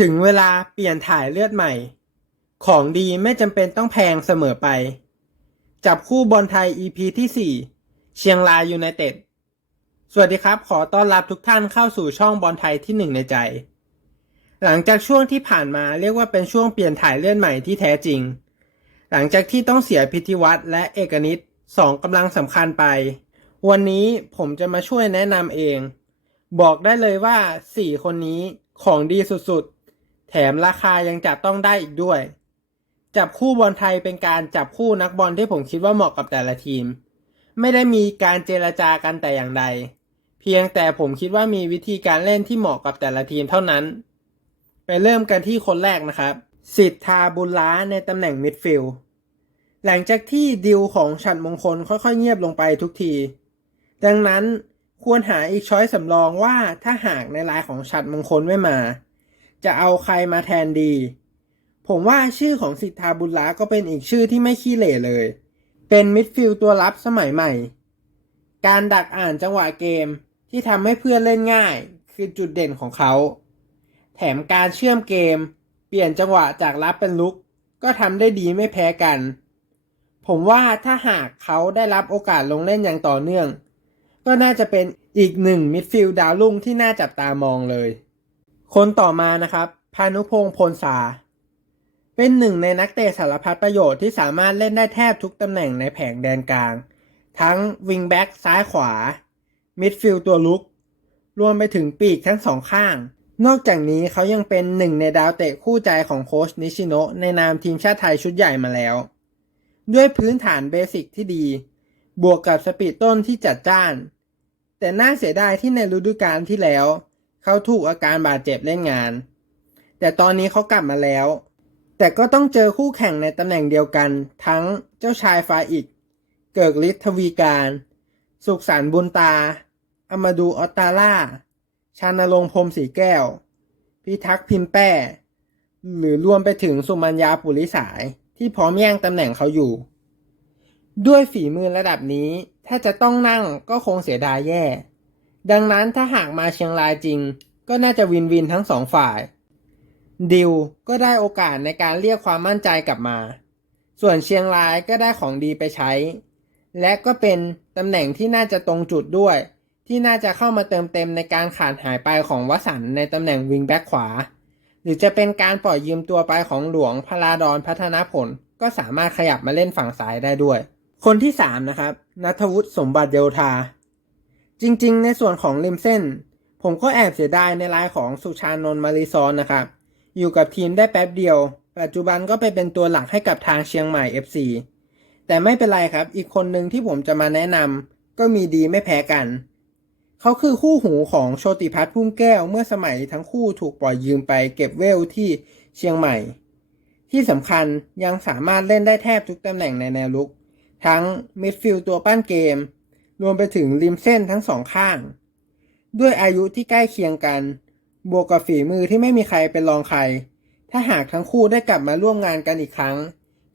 ถึงเวลาเปลี่ยนถ่ายเลือดใหม่ ของดีไม่จำเป็นต้องแพงเสมอไป จับคู่บอลไทย EP ที่ 4 เชียงรายยูไนเต็ด สวัสดีครับ ขอต้อนรับทุกท่านเข้าสู่ช่องบอลไทยที่หนึ่งในใจ หลังจากช่วงที่ผ่านมาเรียกว่าเป็นช่วงเปลี่ยนถ่ายเลือดใหม่ที่แท้จริง หลังจากที่ต้องเสียพิธีวัตรและเอกนิตสองกำลังสำคัญไป วันนี้ผมจะมาช่วยแนะนำเอง บอกได้เลยว่า 4 คนนี้ของดีสุด แถมราคายังจับต้องได้อีกด้วย จับคู่บอลไทยเป็นการจับคู่นักบอลที่ผมคิดว่าเหมาะกับแต่ละทีม ไม่ได้มีการเจรจากันแต่อย่างใด เพียงแต่ผมคิดว่ามีวิธีการเล่นที่เหมาะกับแต่ละทีมเท่านั้น ไปเริ่มกันที่คนแรกนะครับสิทธาบุญล้าในตำแหน่งมิดฟิลด์หลังจากที่ดิวของฉัดมงคลค่อยๆเงียบลงไปทุกที ดังนั้นควรหาอีกช้อยสำรองว่าถ้าหากในรายของฉัดมงคลไม่มา จะเอาใครมาแทนดี ผมว่าชื่อของสิทธาบุญลาก็เป็นอีกชื่อที่ไม่ขี้เหร่เลย เป็นมิดฟิลด์ตัวรับสมัยใหม่ การดักอ่านจังหวะเกมที่ทำให้เพื่อนเล่นง่าย คือจุดเด่นของเขา แถมการเชื่อมเกม เปลี่ยนจังหวะจากรับเป็นลุก ก็ทำได้ดีไม่แพ้กัน ผมว่าถ้าหากเขาได้รับโอกาสลงเล่นอย่างต่อเนื่อง ก็น่าจะเป็นอีกหนึ่งมิดฟิลด์ดาวรุ่งที่น่าจับตามองเลย คนต่อมานะครับ พานุพงษ์พลสา เป็นหนึ่งในนักเตะสารพัดประโยชน์ที่สามารถเล่นได้แทบทุกตำแหน่งในแผงแดนกลาง ทั้งวิงแบ็กซ้ายขวา มิดฟิลด์ตัวลุก รวมไปถึงปีกทั้งสองข้าง นอกจากนี้เขายังเป็นหนึ่งในดาวเตะคู่ใจของโค้ชนิชิโนะในนามทีมชาติไทยชุดใหญ่มาแล้ว ด้วยพื้นฐานเบสิกที่ดี บวกกับสปีดต้นที่จัดจ้าน แต่น่าเสียดายที่ในฤดูกาลที่แล้ว เขาถูกอาการบาดเจ็บเล่นงาน แต่ตอนนี้เขากลับมาแล้ว แต่ก็ต้องเจอคู่แข่งในตำแหน่งเดียวกัน ทั้งเจ้าชายฟาอิก เกิกฤทธิ์ทวีการ สุขสันต์บุญตาอามาดูออตตาล่า ชานรงพรมสีแก้ว พิทักษ์พิมพ์แป้ หรือรวมไปถึงสุมัญญาปุริสายที่พร้อมแย่งตำแหน่งเขาอยู่ ด้วยฝีมือระดับนี้ ถ้าจะต้องนั่งก็คงเสียดายแย่ ดังนั้นถ้าหากมาเชียงรายจริง ก็น่าจะวินวินทั้งสองฝ่าย ดิวก็ได้โอกาสในการเรียกความมั่นใจกลับมา ส่วนเชียงรายก็ได้ของดีไปใช้ และก็เป็นตำแหน่งที่น่าจะตรงจุดด้วย ที่น่าจะเข้ามาเติมเต็มในการขาดหายไปของวสันในตำแหน่งวิงแบ็กขวา หรือจะเป็นการปล่อยยืมตัวไปของหลวงพลาดอนพัฒนาผล ก็สามารถขยับมาเล่นฝั่งซ้ายได้ด้วย คนที่3นะครับนัทวุฒิสมบัติเดลทา จริง ๆ ในส่วนของริมเส้น ผมก็แอบเสียดายในรายของสุชานนท์มาริซอนนะครับ อยู่กับทีมได้แป๊บเดียว ปัจจุบันก็ไปเป็นตัวหลักให้กับทางเชียงใหม่ FC แต่ไม่เป็นไรครับ อีกคนหนึ่งที่ผมจะมาแนะนำก็มีดีไม่แพ้กัน เขาคือคู่หูของโชติพัฒน์พุ่มแก้วเมื่อสมัยทั้งคู่ถูกปล่อยยืมไปเก็บเวลที่เชียงใหม่ ที่สำคัญยังสามารถเล่นได้แทบทุกตำแหน่งในแนวลุก ทั้งมิดฟิลด์ตัวปั้นเกม รวมไปถึงริมเส้นทั้งสองข้าง ด้วยอายุที่ใกล้เคียงกัน บวกกับฝีมือที่ไม่มีใครเป็นรองใคร ถ้าหากทั้งคู่ได้กลับมาร่วมงานกันอีกครั้ง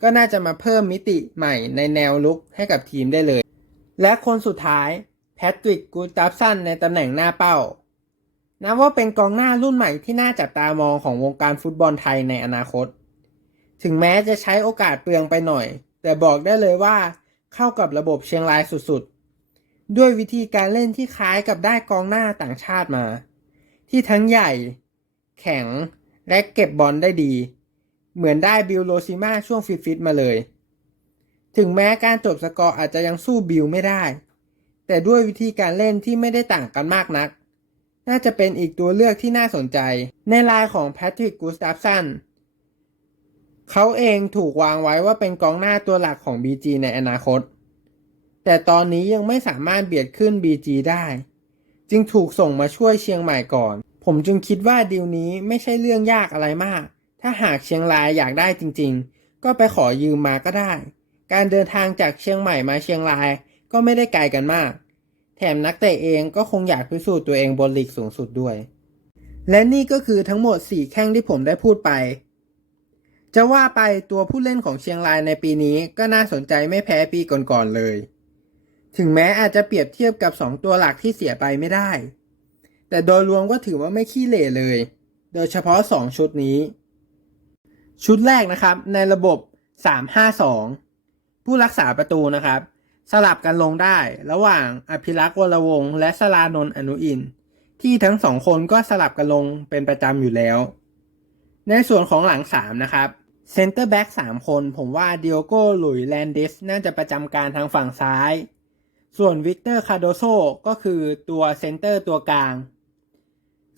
ก็น่าจะมาเพิ่มมิติใหม่ในแนวลุกให้กับทีมได้เลย และคนสุดท้ายแพทริกกูตัฟสันในตำแหน่งหน้าเป้านับว่าเป็นกองหน้ารุ่นใหม่ที่น่าจับตามองของวงการฟุตบอลไทยในอนาคต ถึงแม้จะใช้โอกาสเปลืองไปหน่อย แต่บอกได้เลยว่าเข้ากับระบบเชียงรายสุดๆ ด้วยวิธีการเล่นที่คล้ายกับได้กองหน้าต่างชาติมา ที่ทั้งใหญ่ แข็งและเก็บบอลได้ดี เหมือนได้บิลโลซิมาช่วงฟิตๆมาเลย ถึงแม้การจบสกอร์อาจจะยังสู้บิลไม่ได้ แต่ด้วยวิธีการเล่นที่ไม่ได้ต่างกันมากนัก น่าจะเป็นอีกตัวเลือกที่น่าสนใจ ในลายของแพทริกกูสตาฟสันเขาเองถูกวางไว้ว่าเป็นกองหน้าตัวหลักของ BG ในอนาคต แต่ตอนนี้ยังไม่สามารถเบียดขึ้น BG ได้ จึงถูกส่งมาช่วยเชียงใหม่ก่อน ผมจึงคิดว่าดีลนี้ไม่ใช่เรื่องยากอะไรมาก ถ้าหากเชียงรายอยากได้จริง ๆ ก็ไปขอยืมมาก็ได้ การเดินทางจากเชียงใหม่มาเชียงรายก็ไม่ได้ไกลกันมาก แถมนักเตะเองก็คงอยากพิสูจน์ตัวเองบนลีกสูงสุดด้วย และนี่ก็คือทั้งหมด 4 แข้งที่ผมได้พูดไป จะว่าไปตัวผู้เล่นของเชียงรายในปีนี้ก็น่าสนใจไม่แพ้ปีก่อนๆเลย ถึงแม้อาจจะเปรียบเทียบกับ 2 ตัวหลักที่เสียไปไม่ได้ แต่โดยรวมก็ถือว่าไม่ขี้เหร่เลย โดยเฉพาะ 2 ชุดนี้ ชุดแรกนะครับในระบบ 352 ผู้รักษาประตูนะครับ สลับกันลงได้ระหว่างอภิรักษ์วรวงศ์และสลานนอนุอิน ที่ทั้งสองคนก็สลับกันลงเป็นประจำอยู่แล้ว ในส่วนของหลัง 3 นะครับเซนเตอร์แบ็ก3คน ผมว่าเดิโอโก้หลุยแลนดิสน่าจะประจำการทางฝั่งซ้าย ส่วนวิกเตอร์คาโดโซก็คือตัวเซนเตอร์ตัวกลาง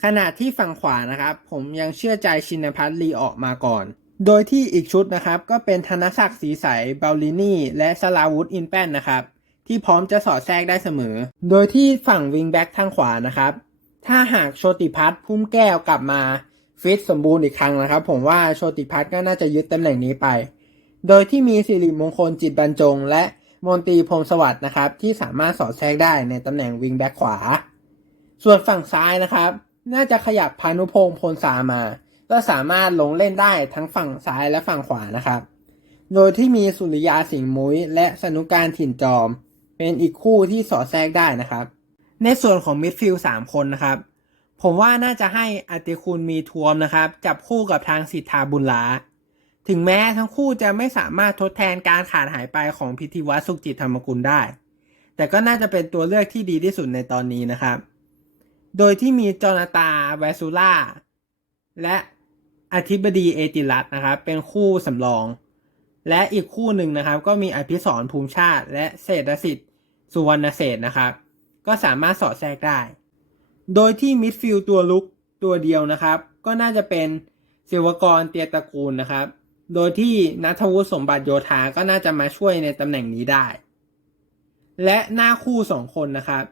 ขณะที่ฝั่งขวานะครับ ผมยังเชื่อใจชินพัฒน์ลีออกมาก่อน โดยที่อีกชุดนะครับก็เป็นธนศักดิ์ศรีใสเบลลินีและสลาวุธอินแป้นนะครับ ที่พร้อมจะสอดแทรกได้เสมอ โดยที่ฝั่งวิงแบ็กทางขวานะครับ ถ้าหากโชติพัฒน์พุ่มแก้วกลับมาฟิตสมบูรณ์อีกครั้งนะครับ ผมว่าโชติพัฒน์ก็น่าจะยึดตำแหน่งนี้ไป โดยที่มีสิริมงคลจิตบรรจง และ มนตรีพรมสวัสด์นะครับ ที่สามารถสอดแทรกได้ในตำแหน่งวิงแบ็กขวา ส่วนฝั่งซ้ายนะครับ น่าจะขยับพานุพงศ์พลสามา ก็สามารถลงเล่นได้ทั้งฝั่งซ้ายและฝั่งขวานะครับ โดยที่มีสุริยาสิงห์มุ้ยและสนุการถิ่นจอม เป็นอีกคู่ที่สอดแทรกได้นะครับ ในส่วนของมิดฟิลด์สามคนนะครับ ผมว่าน่าจะให้อติคุณมีทวมนะครับ จับคู่กับทางสิทธาบุญลา ถึงแม้ทั้งคู่จะไม่สามารถทดแทนการขาดหายไปของพิธีวัตรสุขจิตธรรมกุลได้ แต่ก็น่าจะเป็นตัวเลือกที่ดีที่สุดในตอนนี้นะครับ โดยที่มีจอนาตาแวซูล่า และอธิบดีเอติรัตนะครับ เป็นคู่สำรอง และอีกคู่หนึ่งนะครับ ก็มีอภิสรภูมิชาติ และเศรษฐสิทธิ์สุวรรณเศษนะครับ ก็สามารถสอดแทรกได้ โดยที่มิดฟิลด์ตัวลุกตัวเดียวนะครับ ก็น่าจะเป็นศิวกรเตียตระกูลนะครับ โดยที่นัทวุฒิสมบัติโยธาก็น่าจะมาช่วยในตำแหน่งนี้ได้ และหน้าคู่สองคนนะครับ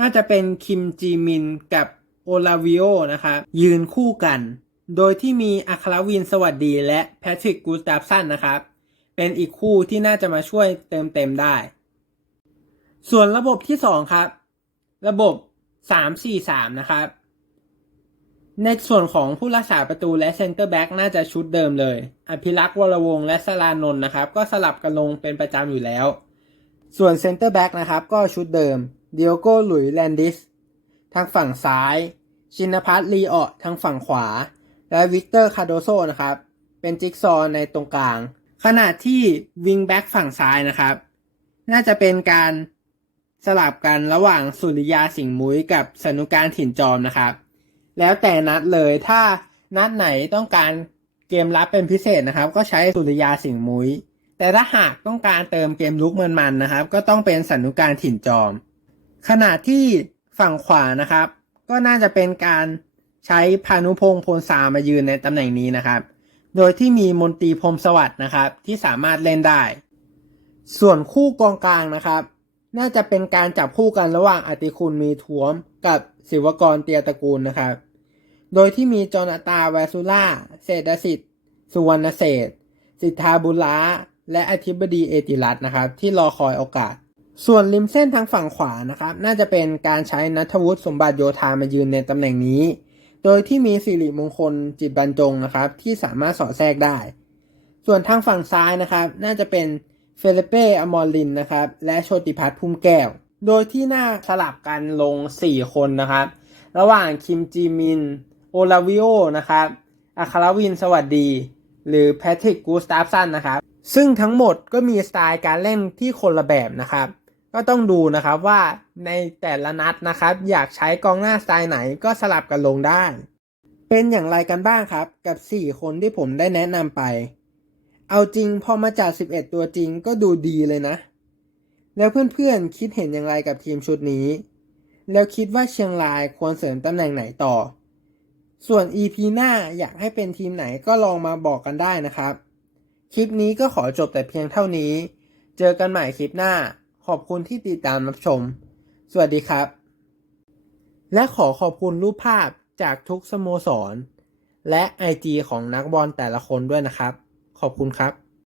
น่าจะเป็นคิมจีมินกับโอลาวิโอนะครับยืนคู่กัน โดยที่มีอัครวินสวัสดีและแพทริกกูสตาฟสันนะครับ เป็นอีกคู่ที่น่าจะมาช่วยเติมเต็มได้ ส่วนระบบที่ 2 ครับ ระบบ 3-4-3 นะครับ ในส่วนของผู้รักษาประตูและเซนเตอร์แบ็กน่าจะชุดเดิมเลย อภิรักษ์วรวงและสลานนท์นะครับ ก็สลับกันลงเป็นประจำอยู่แล้ว ส่วนเซนเตอร์แบ็กนะครับ ก็ชุดเดิมเดียโก้หลุยแลนดิสทางฝั่งซ้าย ชินพัฒน์ลีออทางฝั่งขวา และวิกเตอร์คาโดโซนะครับ เป็นจิ๊กซอในตรงกลาง ขณะที่วิงแบ็กฝั่งซ้ายนะครับ น่าจะเป็นการสลับกันระหว่างสุริยาสิงห์มุ้ยกับสนุการถิ่นจอมนะครับ แล้วแต่นัดเลยถ้านัดไหนต้องการเกมรับเป็นพิเศษนะครับ ก็ใช้สุริยาสิงห์มุ้ย แต่ถ้าหากต้องการเติมเกมลุกมันๆนะครับ ก็ต้องเป็นสันุการถิ่นจอม ขณะที่ฝั่งขวานะครับ ก็น่าจะเป็นการใช้พานุพงศ์พลสามายืนในตำแหน่งนี้นะครับ โดยที่มีมนตรีพรมสวัสด์นะครับ ที่สามารถเล่นได้ ส่วนคู่กองกลางนะครับ น่าจะเป็นการจับคู่กันระหว่างอติคุณมีทวมกับศิวกรเตียตระกูลนะครับ โดยที่มีจอนาตาแวซูล่า เศรษฐสิทธิ์ สุวรรณเศษสิทธาบุญล้าและอธิบดีเอติรัตนะครับ ที่รอคอยโอกาส ส่วนริมเส้นทางฝั่งขวานะครับ น่าจะเป็นการใช้นัทวุฒิสมบัติโยธามายืนในตำแหน่งนี้ โดยที่มีสิริมงคลจิตบรรจงนะครับ ที่สามารถสอดแทรกได้ ส่วนทางฝั่งซ้ายนะครับ น่าจะเป็นเฟเ i เป้อมอลลินนะครับ และโชติพัฒน์พุ่มแก้ว โดยที่หน้าสลับกันลง 4 คนนะครับ ระหว่างคิมจีมิน โอลาวิโอนะครับอัครวินสวัสดี หรือแพทริกกูสตาฟสันนะครับ ซึ่งทั้งหมดก็มีสไตล์การเล่นที่คนละแบบนะครับ ก็ต้องดูนะครับว่าในแต่ละนัดนะครับ อยากใช้กองหน้าสไตล์ไหนก็สลับกันลงได้ เป็นอย่างไรกันบ้างครับ กับ 4 คนที่ผมได้แนะนำไป เอาจริงพอมาจัด11 ตัวจริงก็ดูดีเลยนะ แล้วเพื่อนๆคิดเห็นอย่างไรกับทีมชุดนี้ แล้วคิดว่าเชียงรายควรเสริมตำแหน่งไหนต่อ ส่วน EP หน้าอยากให้เป็นทีมไหนก็ลองมาบอกกันได้นะครับ คลิปนี้ก็ขอจบแต่เพียงเท่านี้ เจอกันใหม่คลิปหน้า ขอบคุณที่ติดตามรับชม สวัสดีครับ และขอขอบคุณรูปภาพจากทุกสโมสร และ IG ของนักบอลแต่ละคนด้วยนะครับ ขอบคุณครับ